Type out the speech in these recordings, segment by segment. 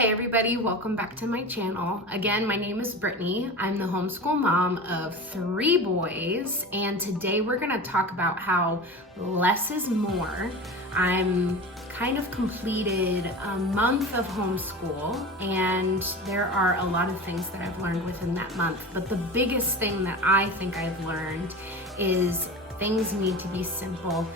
Hey everybody, welcome back to my channel. Again, my name is Brittany. I'm the homeschool mom of 3 boys, and today we're gonna talk about how less is more. I'm kind of completed a month of homeschool, and there are a lot of things that I've learned within that month. But the biggest thing that I think I've learned is things need to be simple,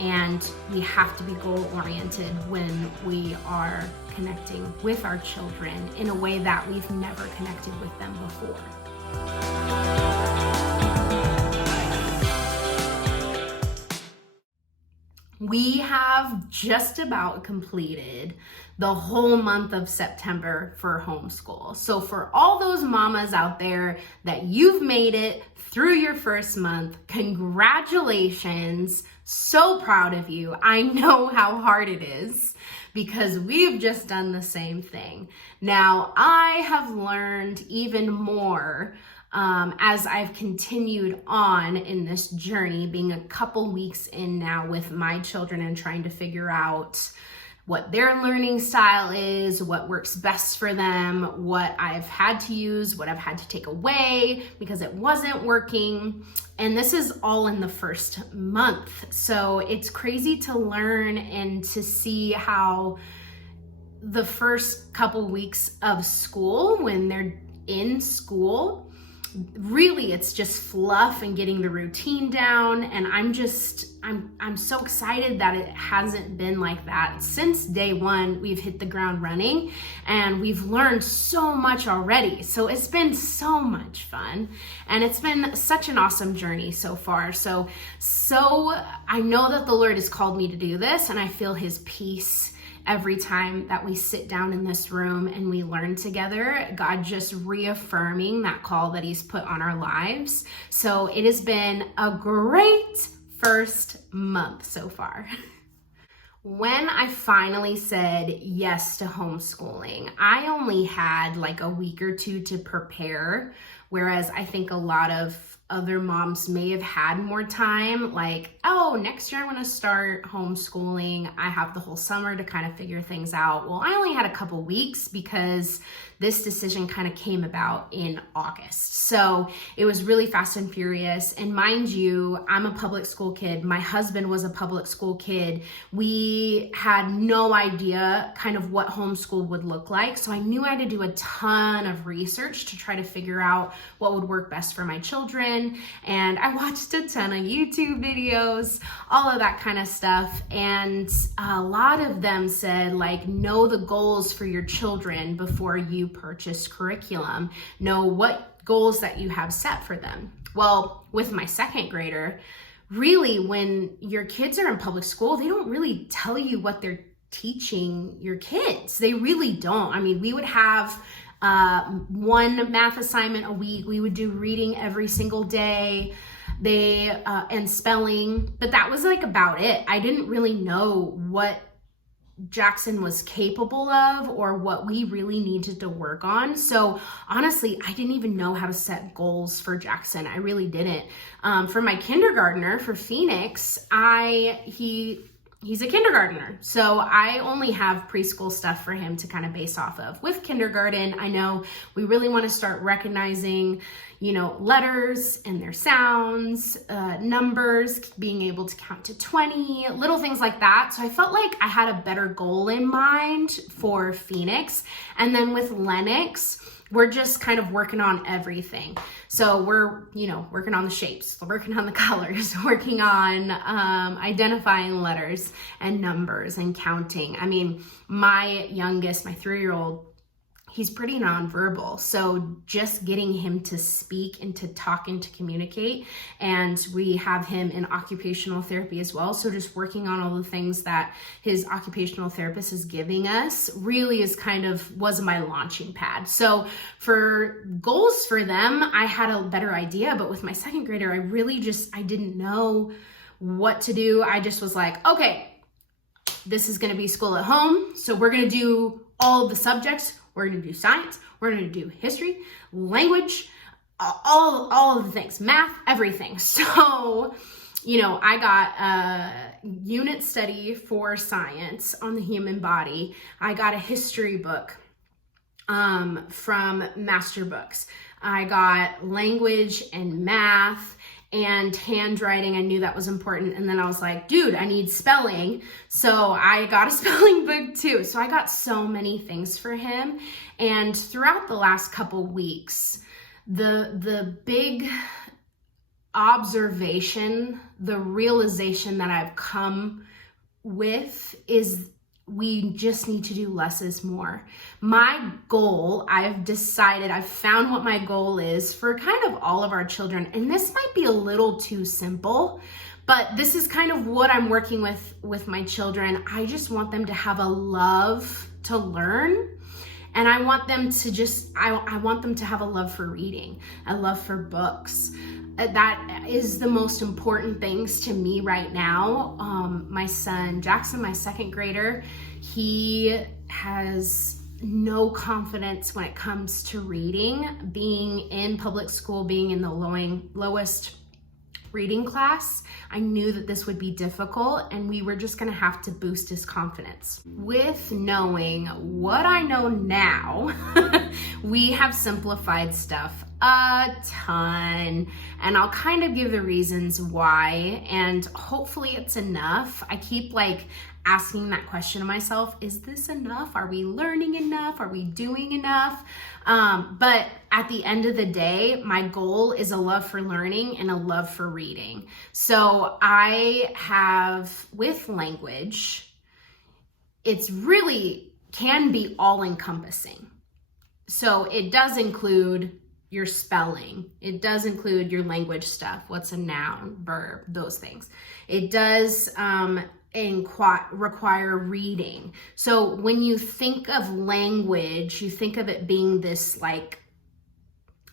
and we have to be goal-oriented when we are connecting with our children in a way that we've never connected with them before. We have just about completed the whole month of September for homeschool. So for all those mamas out there that you've made it through your first month, congratulations. So proud of you. I know how hard it is because we've just done the same thing. Now, I have learned even more as I've continued on in this journey, being a couple weeks in now with my children and trying to figure out what their learning style is, what works best for them, what I've had to use, what I've had to take away because it wasn't working. And this is all in the first month. So it's crazy to learn and to see how the first couple weeks of school, when they're in school, really it's just fluff and getting the routine down. And I'm so excited that it hasn't been like that. Since day one, we've hit the ground running and we've learned so much already. So it's been so much fun and it's been such an awesome journey so far. So I know that the Lord has called me to do this, and I feel his peace every time that we sit down in this room and we learn together. God just reaffirming that call that he's put on our lives. So it has been a great first month so far. When I finally said yes to homeschooling, I only had like a week or two to prepare, whereas I think a lot of other moms may have had more time, like, oh, next year I'm gonna start homeschooling. I have the whole summer to kind of figure things out. Well, I only had a couple weeks because this decision kind of came about in August. So it was really fast and furious. And mind you, I'm a public school kid. My husband was a public school kid. We had no idea kind of what homeschool would look like. So I knew I had to do a ton of research to try to figure out what would work best for my children. And I watched a ton of YouTube videos, all of that kind of stuff. And a lot of them said, like, know the goals for your children before you purchase curriculum. Know what goals that you have set for them. Well, with my second grader, really, when your kids are in public school, they don't really tell you what they're teaching your kids. They really don't. I mean, we would have one math assignment a week. We would do reading every single day, and spelling, but that was like about it. I didn't really know what Jackson was capable of or what we really needed to work on. So honestly, I didn't even know how to set goals for Jackson. I really didn't. For my kindergartner, for Phoenix, he's a kindergartner. So I only have preschool stuff for him to kind of base off of. With kindergarten, I know we really want to start recognizing, letters and their sounds, numbers, being able to count to 20, little things like that. So I felt like I had a better goal in mind for Phoenix. And then with Lennox, we're just kind of working on everything. So we're, working on the shapes, working on the colors, working on identifying letters and numbers and counting. I mean, my youngest, my 3-year-old, he's pretty nonverbal. So just getting him to speak and to talk and to communicate. And we have him in occupational therapy as well. So just working on all the things that his occupational therapist is giving us really was my launching pad. So for goals for them, I had a better idea, but with my second grader, I didn't know what to do. I just was like, okay, this is going to be school at home. So we're going to do all of the subjects. We're going to do science, we're going to do history, language, all of the things, math, everything. So, I got a unit study for science on the human body. I got a history book from Master Books. I got language and math and handwriting. I knew that was important. And then I was like, dude, I need spelling. So I got a spelling book too. So I got so many things for him. And throughout the last couple weeks, the big observation, the realization that I've come with is we just need to do less is more. My goal, I've found what my goal is for kind of all of our children. And this might be a little too simple, but this is kind of what I'm working with my children. I just want them to have a love to learn. And I want them to I want them to have a love for reading, a love for books. That is the most important things to me right now. My son, Jackson, my second grader, he has no confidence when it comes to reading. Being in public school, being in the lowest reading class, I knew that this would be difficult and we were just gonna have to boost his confidence. With knowing what I know now, we have simplified stuff a ton, and I'll kind of give the reasons why, and hopefully it's enough. I keep asking that question to myself, is this enough? Are we learning enough? Are we doing enough? But at the end of the day, my goal is a love for learning and a love for reading. So I have, with language, it's really can be all encompassing. So it does include your spelling. It does include your language stuff. What's a noun, verb, those things. It does require reading. So when you think of language, you think of it being this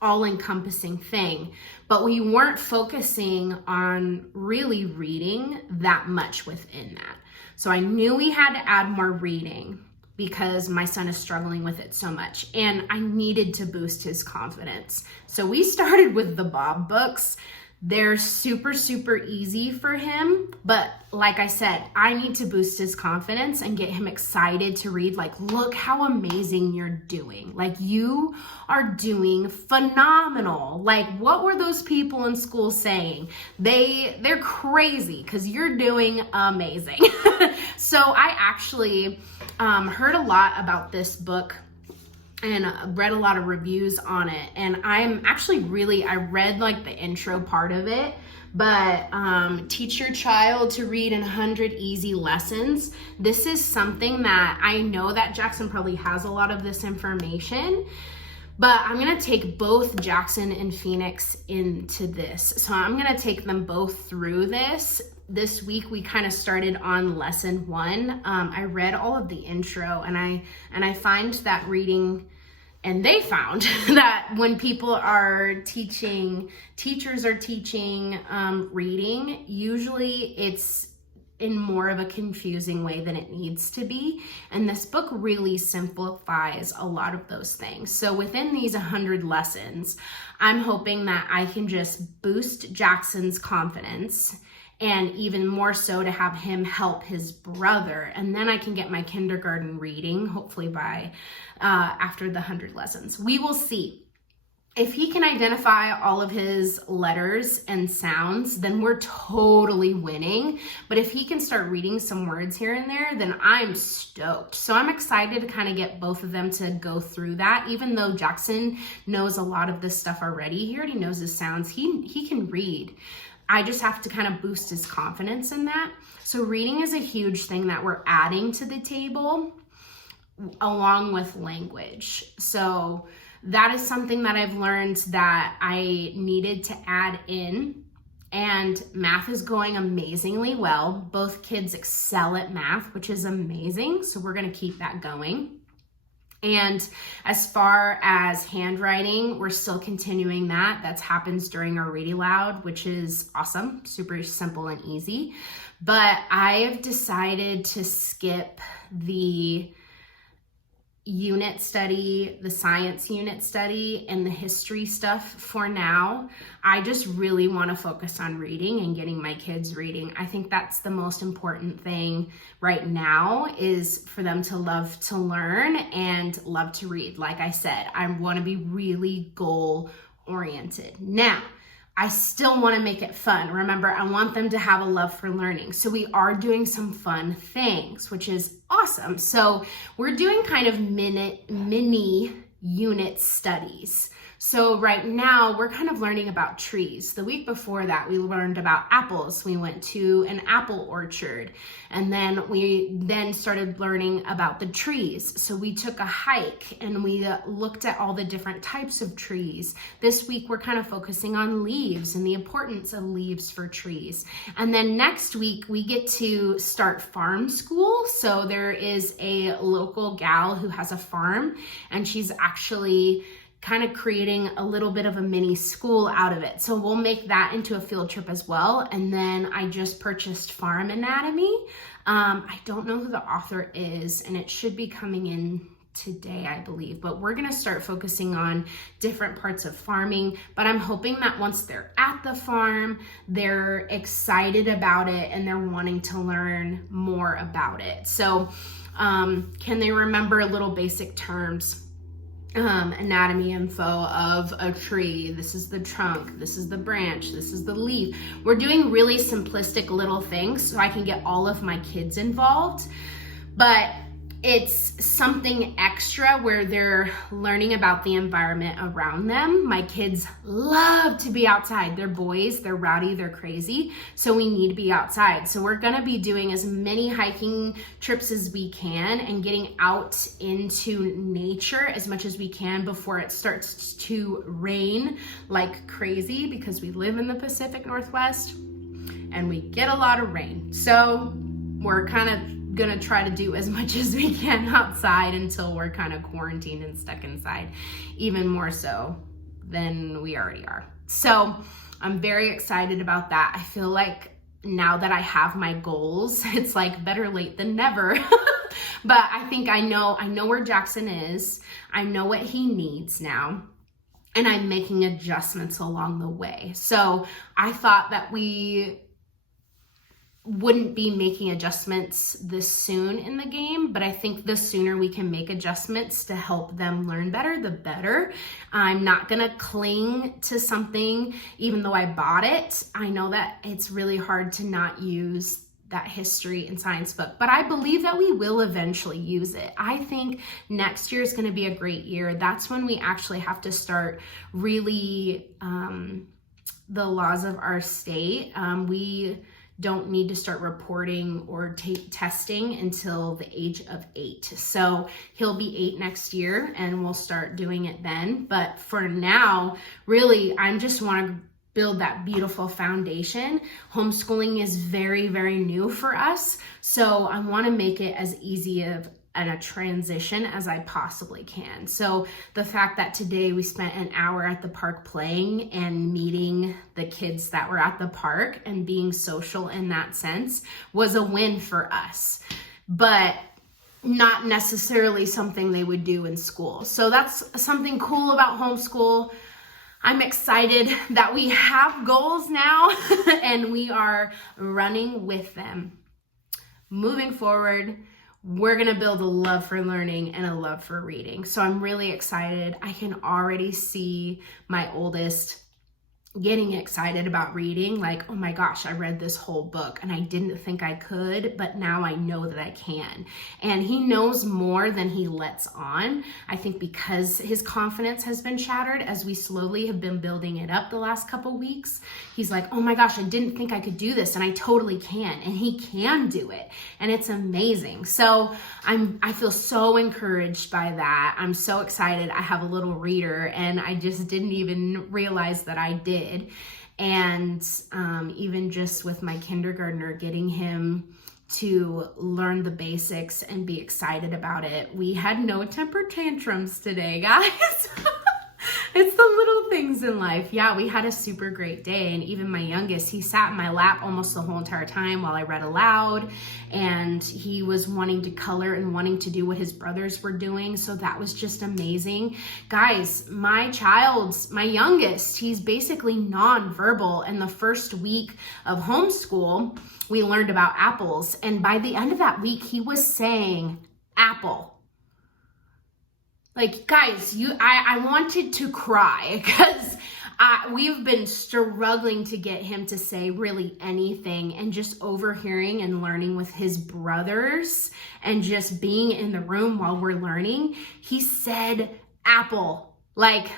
all-encompassing thing, but we weren't focusing on really reading that much within that. So I knew we had to add more reading because my son is struggling with it so much, and I needed to boost his confidence. So we started with the Bob books. They're super, super easy for him, but like I said, I need to boost his confidence and get him excited to read. Look how amazing you're doing. You are doing phenomenal. What were those people in school saying? They're crazy because you're doing amazing. So I actually heard a lot about this book and read a lot of reviews on it. And I'm actually I read the intro part of it, but teach your child to read in 100 easy lessons. This is something that I know that Jackson probably has a lot of this information, but I'm gonna take both Jackson and Phoenix into this. So I'm gonna take them both through this. This week we kind of started on lesson 1. I read all of the intro, and I find that reading, and they found that when people are teaching, teachers are teaching reading, usually it's in more of a confusing way than it needs to be. And this book really simplifies a lot of those things. So within these 100 lessons, I'm hoping that I can just boost Jackson's confidence, and even more so to have him help his brother. And then I can get my kindergarten reading, hopefully by after the 100 lessons. We will see. If he can identify all of his letters and sounds, then we're totally winning. But if he can start reading some words here and there, then I'm stoked. So I'm excited to kind of get both of them to go through that. Even though Jackson knows a lot of this stuff already, he already knows his sounds. He can read. I just have to kind of boost his confidence in that. So reading is a huge thing that we're adding to the table along with language. So that is something that I've learned that I needed to add in. And math is going amazingly well. Both kids excel at math, which is amazing. So we're going to keep that going. And as far as handwriting, we're still continuing that. That happens during our Read Aloud, which is awesome, super simple and easy. But I have decided to skip the unit study, the science unit study, and the history stuff for now. I just really want to focus on reading and getting my kids reading. I think that's the most important thing right now, is for them to love to learn and love to read. Like I said, I want to be really goal oriented. Now, I still want to make it fun. Remember, I want them to have a love for learning. So we are doing some fun things, which is awesome. So we're doing kind of mini unit studies. So right now we're kind of learning about trees. The week before that, we learned about apples. We went to an apple orchard, and then we started learning about the trees. So we took a hike and we looked at all the different types of trees. This week we're kind of focusing on leaves and the importance of leaves for trees. And then next week we get to start farm school. So there is a local gal who has a farm, and she's actually kind of creating a little bit of a mini school out of it. So we'll make that into a field trip as well. And then I just purchased Farm Anatomy. I don't know who the author is, and it should be coming in today, I believe, but we're going to start focusing on different parts of farming. But I'm hoping that once they're at the farm, they're excited about it and they're wanting to learn more about it. So can they remember little basic terms? Anatomy info of a tree. This is the trunk, this is the branch, this is the leaf. We're doing really simplistic little things so I can get all of my kids involved, but it's something extra where they're learning about the environment around them. My kids love to be outside. They're boys, they're rowdy, they're crazy, so we need to be outside. So we're gonna be doing as many hiking trips as we can and getting out into nature as much as we can before it starts to rain like crazy, because we live in the Pacific Northwest and we get a lot of rain. So we're kind of gonna try to do as much as we can outside until we're kind of quarantined and stuck inside, even more so than we already are. So I'm very excited about that. I feel like now that I have my goals, it's like better late than never. But I think I know where Jackson is. I know what he needs now, and I'm making adjustments along the way. So I thought that we wouldn't be making adjustments this soon in the game, but I think the sooner we can make adjustments to help them learn better, the better. I'm not gonna cling to something even though I bought it. I know that it's really hard to not use that history and science book, but I believe that we will eventually use it. I think next year is going to be a great year. That's when we actually have to start really the laws of our state. We don't need to start reporting or testing until the age of 8. So he'll be 8 next year and we'll start doing it then. But for now, really, I just want to build that beautiful foundation. Homeschooling is very, very new for us. So I want to make it as easy of a transition as I possibly can. So the fact that today we spent an hour at the park playing and meeting the kids that were at the park and being social in that sense was a win for us, but not necessarily something they would do in school. So that's something cool about homeschool. I'm excited that we have goals now and we are running with them. Moving forward, we're gonna build a love for learning and a love for reading. So I'm really excited. I can already see my oldest getting excited about reading, like, oh my gosh, I read this whole book and I didn't think I could, but now I know that I can. And he knows more than he lets on. I think because his confidence has been shattered as we slowly have been building it up the last couple weeks. He's like, oh my gosh, I didn't think I could do this, and I totally can. And he can do it. And it's amazing. So I feel so encouraged by that. I'm so excited. I have a little reader and I just didn't even realize that I did. And even just with my kindergartner, getting him to learn the basics and be excited about it. We had no temper tantrums today, guys. It's the little things in life. Yeah, we had a super great day. And even my youngest, he sat in my lap almost the whole entire time while I read aloud. And he was wanting to color and wanting to do what his brothers were doing. So that was just amazing. Guys, my youngest, he's basically nonverbal. In the first week of homeschool, we learned about apples. And by the end of that week, he was saying apple. Like, guys, I wanted to cry because we've been struggling to get him to say really anything, and just overhearing and learning with his brothers and just being in the room while we're learning, he said apple. Like,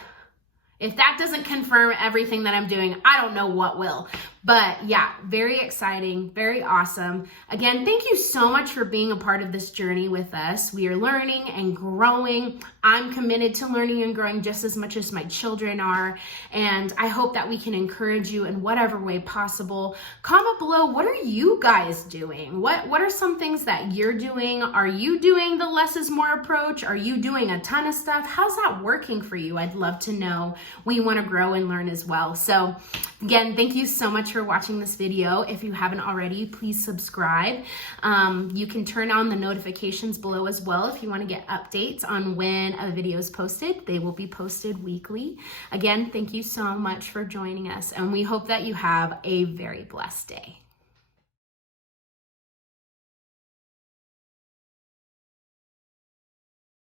if that doesn't confirm everything that I'm doing, I don't know what will. But yeah, very exciting, very awesome. Again, thank you so much for being a part of this journey with us. We are learning and growing. I'm committed to learning and growing just as much as my children are. And I hope that we can encourage you in whatever way possible. Comment below, what are you guys doing? What are some things that you're doing? Are you doing the less is more approach? Are you doing a ton of stuff? How's that working for you? I'd love to know. We want to grow and learn as well. So again, thank you so much for watching this video. If you haven't already, please subscribe. You can turn on the notifications below as well if you want to get updates on when a video is posted. They will be posted weekly. Again, thank you so much for joining us, and we hope that you have a very blessed day.